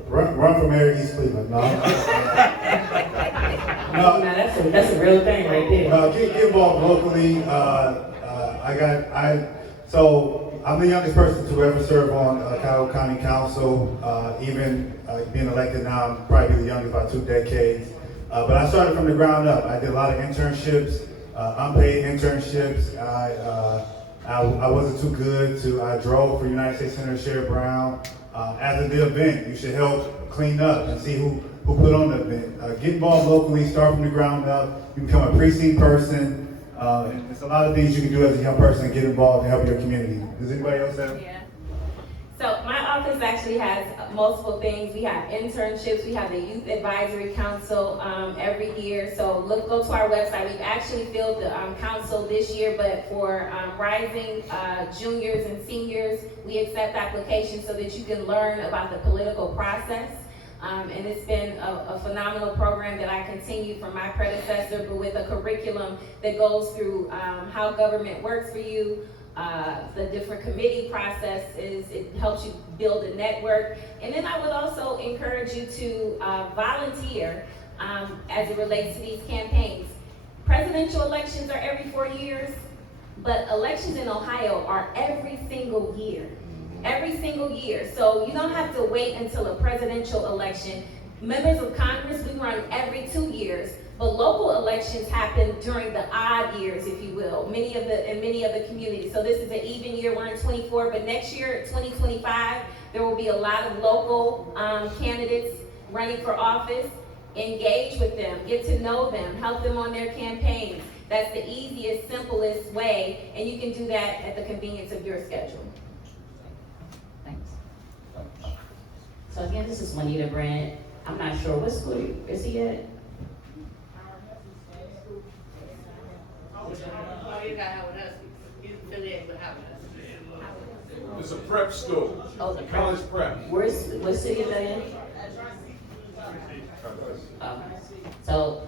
Run for mayor of East Cleveland. No. No, that's a real thing right there. No, get involved locally. So I'm the youngest person to ever serve on Cuyahoga County Council. Even being elected now, I'm probably the youngest by 2 decades. But I started from the ground up. I did a lot of internships unpaid internships. I wasn't too good I drove for United States Senator Sherrod Brown. After the event, you should help clean up and see who put on the event. Get involved locally, start from the ground up. You become a precinct person. And there's a lot of things you can do as a young person to get involved and help your community. Does anybody else have? Yeah. So my office actually has multiple things. We have internships. We have the Youth Advisory Council every year. So go to our website. We've actually filled the council this year, but for rising juniors and seniors, we accept applications so that you can learn about the political process. And it's been a phenomenal program that I continued from my predecessor, but with a curriculum that goes through how government works for you, the different committee processes. It helps you build a network. And then I would also encourage you to volunteer as it relates to these campaigns. Presidential elections are every 4 years, but elections in Ohio are every single year. Every single year. So you don't have to wait until a presidential election. Members of Congress, we run every 2 years, but local elections happen during the odd years, if you will, in many of the communities. So this is an even year, we're in 24, but next year, 2025, there will be a lot of local candidates running for office. Engage with them, get to know them, help them on their campaigns. That's the easiest, simplest way, and you can do that at the convenience of your schedule. Thanks. So again, this is Juanita, Brent. I'm not sure what school is he at? It's a prep school. Oh, the college prep. What city is that in? So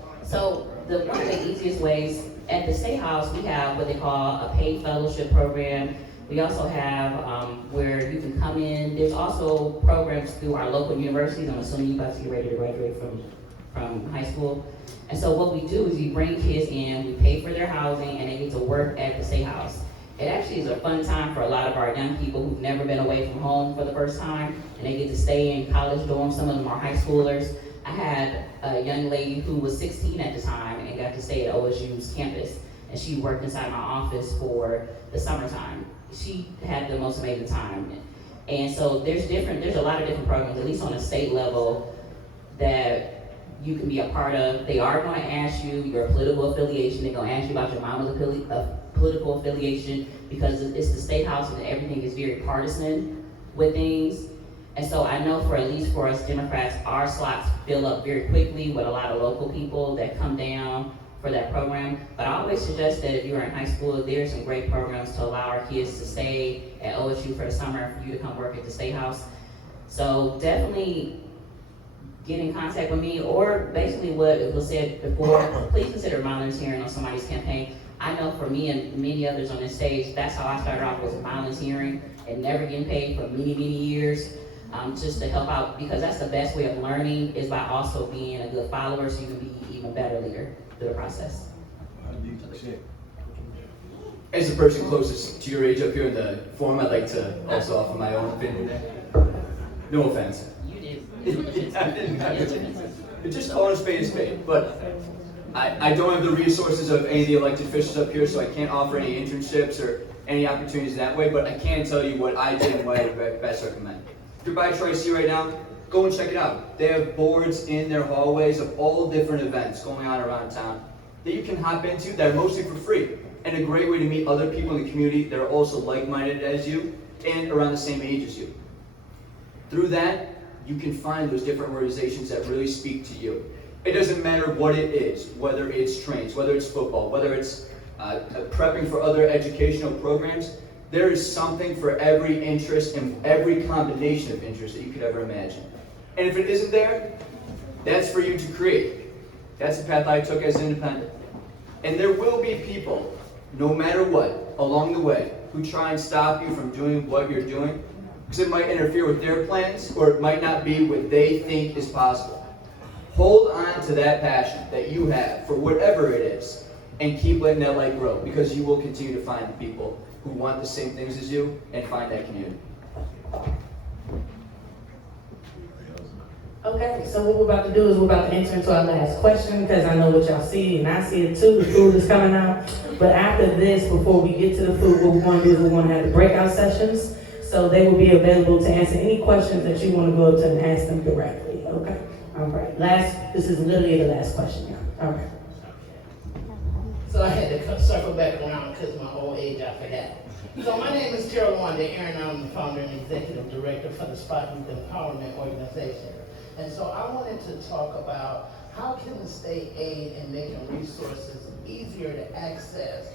one of the easiest ways at the State House, we have what they call a paid fellowship program. We also have where you can come in. There's also programs through our local universities. I'm assuming you're about to get ready to graduate from high school. And so what we do is we bring kids in, we pay for their housing, and they get to work at the State House. It actually is a fun time for a lot of our young people who've never been away from home for the first time, and they get to stay in college dorms. Some of them are high schoolers. I had a young lady who was 16 at the time and got to stay at OSU's campus, and she worked inside my office for the summertime. She had the most amazing time. And so there's a lot of different programs, at least on a state level, that you can be a part of. They are going to ask you your political affiliation. They're going to ask you about your mama's political affiliation, because it's the State House and everything is very partisan with things. And so I know at least for us Democrats, our slots fill up very quickly with a lot of local people that come down for that program. But I always suggest that if you're in high school, there's some great programs to allow our kids to stay at OSU for the summer, for you to come work at the State House. So definitely get in contact with me, or basically what was said before, please consider volunteering on somebody's campaign. I know for me and many others on this stage, that's how I started off, was volunteering and never getting paid for many, many years, just to help out, because that's the best way of learning, is by also being a good follower, so you can be even better leader through the process. As the person closest to your age up here in the forum, I'd like to also offer my own opinion there. No offense. You did. It's just calling a spade, but I don't have the resources of any of the elected officials up here, so I can't offer any internships or any opportunities that way, but I can tell you what I did and what I would best recommend. If you're by Tri-C right now, go and check it out. They have boards in their hallways of all different events going on around town that you can hop into that are mostly for free, and a great way to meet other people in the community that are also like-minded as you and around the same age as you. Through that, you can find those different organizations that really speak to you. It doesn't matter what it is, whether it's trains, whether it's football, whether it's prepping for other educational programs. There is something for every interest and every combination of interest that you could ever imagine. And if it isn't there, that's for you to create. That's the path I took as independent. And there will be people, no matter what, along the way, who try and stop you from doing what you're doing, because it might interfere with their plans, or it might not be what they think is possible. Hold on to that passion that you have for whatever it is, and keep letting that light grow, because you will continue to find people who want the same things as you and find that community. Okay, so what we're about to do is we're about to enter into our last question, because I know what y'all see, and I see it too, the food is coming out. But after this, before we get to the food, what we're going to do is we're going to have the breakout sessions, so they will be available to answer any questions that you want to go to and ask them directly, okay? All right, this is literally the last question, y'all. All right. So I had to circle back around because of my old age, I forgot. So my name is Terrell Wanda Aaron. I'm the founder and executive director for the Spot Youth Empowerment Organization. And so I wanted to talk about how can the state aid in making resources easier to access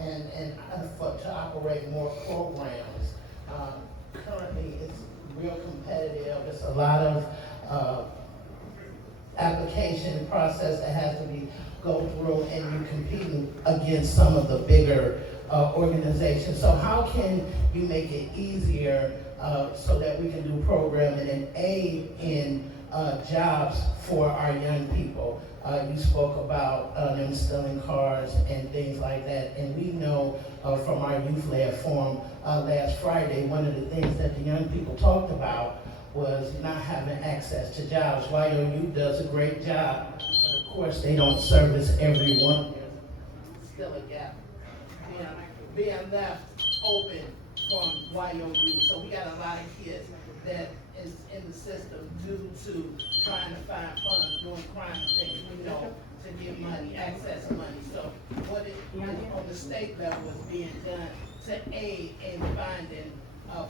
and to operate more programs. Currently, it's real competitive. It's a lot of application process that has to go through, and you're competing against some of the bigger organizations. So how can you make it easier so that we can do programming and aid in jobs for our young people? You spoke about them stealing cars and things like that, and we know from our youth-led forum last Friday, one of the things that the young people talked about was not having access to jobs. YOU does a great job, but of course they don't service everyone. There's still a gap being left open from YOU. So we got a lot of kids that is in the system due to trying to find funds, doing crime things, to get money, access money. So what on the state level is being done to aid in finding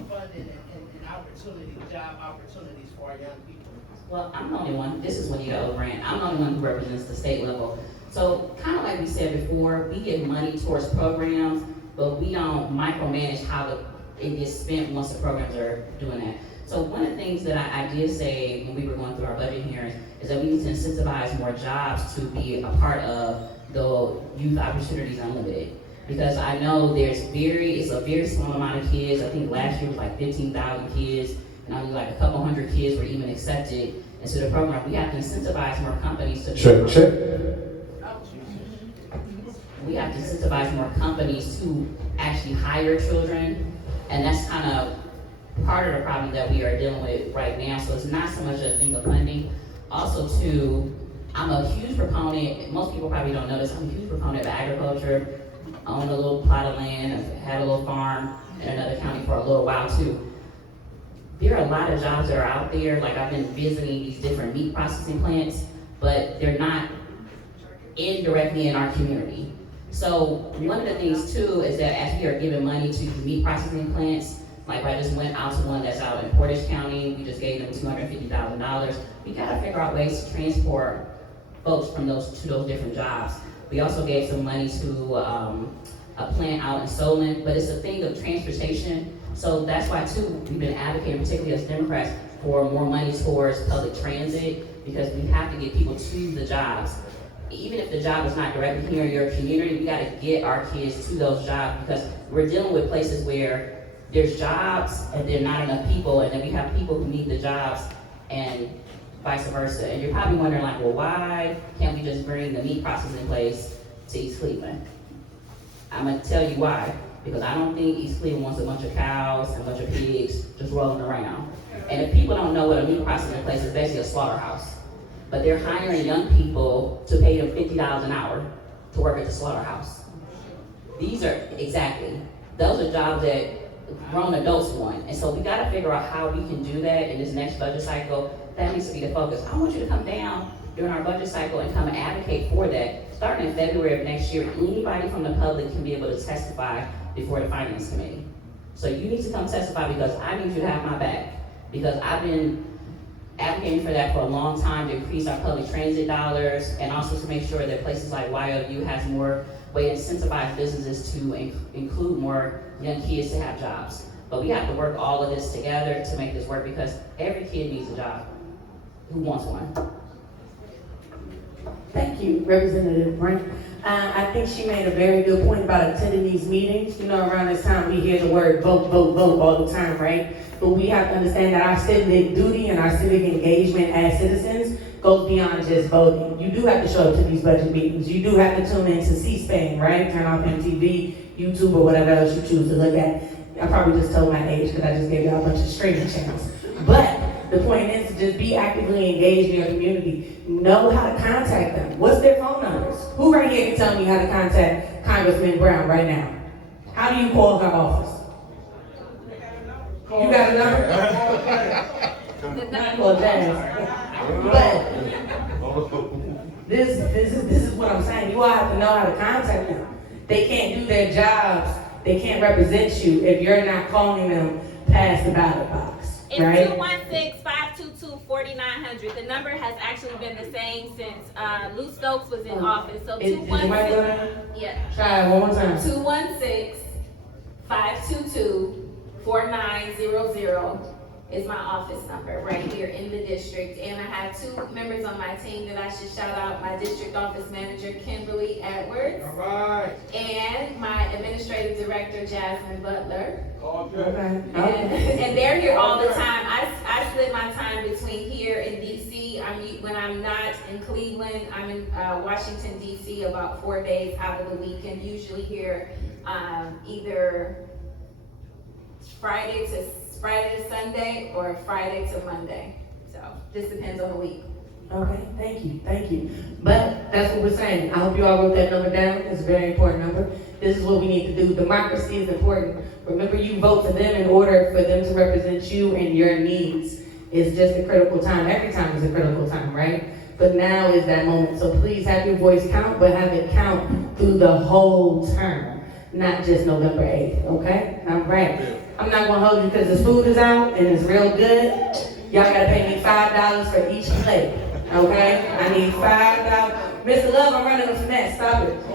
funding and opportunity, job opportunities for our young people? Well, I'm the only one. This is Juanita Brent. I'm the only one who represents the state level. So kind of like we said before, we give money towards programs, but we don't micromanage how it gets spent once the programs are doing that. So one of the things that I did say when we were going through our budget hearings is that we need to incentivize more jobs to be a part of the Youth Opportunities Unlimited. Because I know it's a very small amount of kids. I think last year was like 15,000 kids, and only like a couple hundred kids were even accepted into the program. We have to incentivize more companies to We have to incentivize more companies to actually hire children, and that's kind of part of the problem that we are dealing with right now. So it's not so much a thing of funding. Also, too, I'm a huge proponent. Most people probably don't know this. I'm a huge proponent of agriculture. I own a little plot of land. I've had a little farm in another county for a little while too. There are a lot of jobs that are out there. Like I've been visiting these different meat processing plants, but they're not indirectly in our community. So one of the things too is that as we are giving money to the meat processing plants, like I just went out to one that's out in Portage County, we just gave them $250,000. We gotta figure out ways to transport folks from to those different jobs. We also gave some money to a plant out in Solon, but it's a thing of transportation. So that's why too, we've been advocating, particularly as Democrats, for more money towards public transit, because we have to get people to the jobs. Even if the job is not directly here in your community, we gotta get our kids to those jobs, because we're dealing with places where there's jobs and there are not enough people, and then we have people who need the jobs and vice versa. And you're probably wondering like, well, why can't we just bring the meat processing place to East Cleveland? I'm gonna tell you why. Because I don't think East Cleveland wants a bunch of cows and a bunch of pigs just rolling around. And if people don't know what a meat processing place is, basically a slaughterhouse. But they're hiring young people to pay them $50 an hour to work at the slaughterhouse. Those are jobs that grown adults want. And so we gotta figure out how we can do that in this next budget cycle. That needs to be the focus. I want you to come down during our budget cycle and come and advocate for that. Starting in February of next year, anybody from the public can be able to testify before the Finance Committee. So you need to come testify, because I need you to have my back. Because I've been advocating for that for a long time, to increase our public transit dollars, and also to make sure that places like YOU has more way to incentivize businesses to include more young kids to have jobs. But we have to work all of this together to make this work, because every kid needs a job who wants one. Thank you, Representative Brent. I think she made a very good point about attending these meetings. You know, around this time we hear the word vote, vote, vote all the time, right? But we have to understand that our civic duty and our civic engagement as citizens goes beyond just voting. You do have to show up to these budget meetings. You do have to tune into C-SPAN, right? Turn off MTV, YouTube, or whatever else you choose to look at. I probably just told my age because I just gave y'all a bunch of streaming channels. But The point is to just be actively engaged in your community. Know how to contact them. What's their phone numbers? Who right here can tell me how to contact Congressman Brown right now? How do you call her office? You got a number? Well, Jazz. But this is what I'm saying. You all have to know how to contact them. They can't do their jobs. They can't represent you if you're not calling them past the ballot box, right? It's 216-522-4900. The number has actually been the same since Lou Stokes was in office. So Is the mic on? yeah. Try it one more time. 216-522-4900 is my office number right here in the district. And I have two members on my team that I should shout out. My district office manager, Kimberly Edwards. All right. And my administrative director, Jasmine Butler. Okay. And they're here all the time. I split my time between here and DC. When I'm not in Cleveland, I'm in Washington, DC about 4 days out of the week, and usually here either Friday to Sunday or Friday to Monday. So just depends on the week. Okay, thank you. But that's what we're saying. I hope you all wrote that number down. It's a very important number. This is what we need to do. Democracy is important. Remember, you vote for them in order for them to represent you and your needs. It's just a critical time. Every time is a critical time, right? But now is that moment. So please have your voice count, but have it count through the whole term, not just November 8th, okay? All right. I'm not gonna hold you because the food is out and it's real good. Y'all gotta pay me $5 for each plate, okay? I need $5. Mr. Love, I'm running a finesse, stop it.